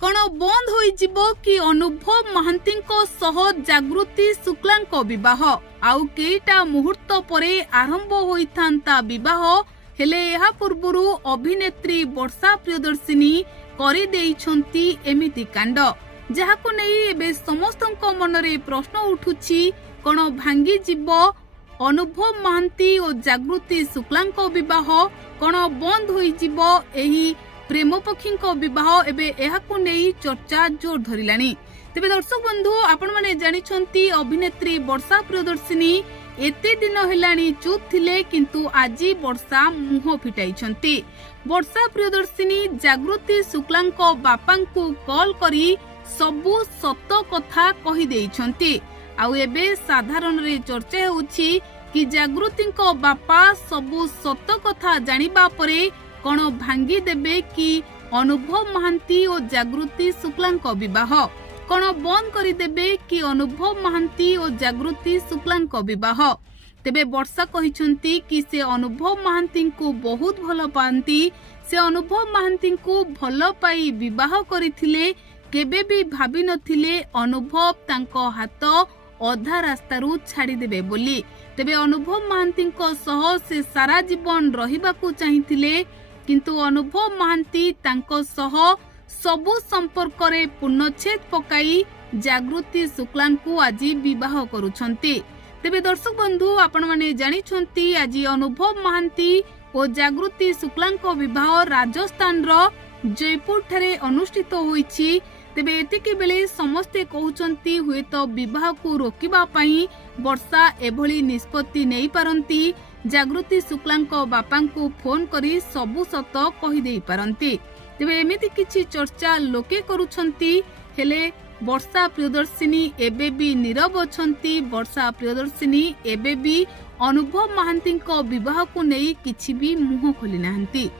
कौन बंद हो कि अनुभव महांती जागृति शुक्ला विवाह आउ केईटा मुहूर्त परे आरंभ होइथांता विवाह हेले एहा पूर्वरु अभिनेत्री वर्षा प्रियदर्शिनी करि देइछंती एमिति कांड जहाको नै एबे समस्तक मनरे प्रश्न उठुछि कौन भांगी जीव अनुभव महांती और जागृति शुक्ला विवाह कौन बंद हो एही प्रेम पक्षी विवाह एबे एहाकु नेई चर्चा जोर धरिलानी। तेबे दर्शक बंधु आपण माने जानिछंती अभिनेत्री वर्षा प्रियदर्शिनी एते दिन हेलानी चुप थिले किंतु आजी वर्षा मुह फिटाइछंती। वर्षा प्रियदर्शिनी जागृति शुक्लांको बापांकु कॉल करी सबु सत कथा कहि देइछंती। आउ एबे साधारण रे चर्चा होउछि कि जागृतिंको बापा सबु सत कथा जानिबा परे कौन भांगी देबे कि अनुभव महांती और जागृति शुक्ला विवाह कौन बंद करी देबे कि अनुभव महांती और जागृति शुक्ला विवाह। तेबे वर्षा कहिछंती कि से अनुभव महांती को बहुत भल पाती से अनुभव महांती को भल पाई विवाह करथिले केबे भी भाबी नथिले अनुभव तांको हाथ अधा रास्तारू छाड़ी देबे बोली। तेबे अनुभव महांती सह से सारा जीवन रहिबाकू चाहिथिले किंतु अनुभव महांती तांको सह सबु संपर्क रे पूर्णच्छेद पकाई जागृति शुक्लांकु आज विवाह करुछंती। तेबे दर्शक बंधु आपण माने जानिछंती आज अनुभव महांती और जागृति शुक्लांको विवाह राजस्थान रो जयपुर ठारे अनुष्ठित होईछि। तेबे एतिके बेले समस्ते कहउचंती हुए तो विवाह को रोकिबा पई वर्षा एभली निष्पत्ति नेई पारंती जागृति शुक्लांको बापांकु फोन करी सबु सत कहि देई पारंती। तेबे एमिति किछि चर्चा लोके करुछंती हेले वर्षा प्रियदर्शिनी एबे भी नीरव अछंती। वर्षा प्रियदर्शिनी एबे भी अनुभव महांती विवाह को नेई किछि भी मुह खोली नाहंती।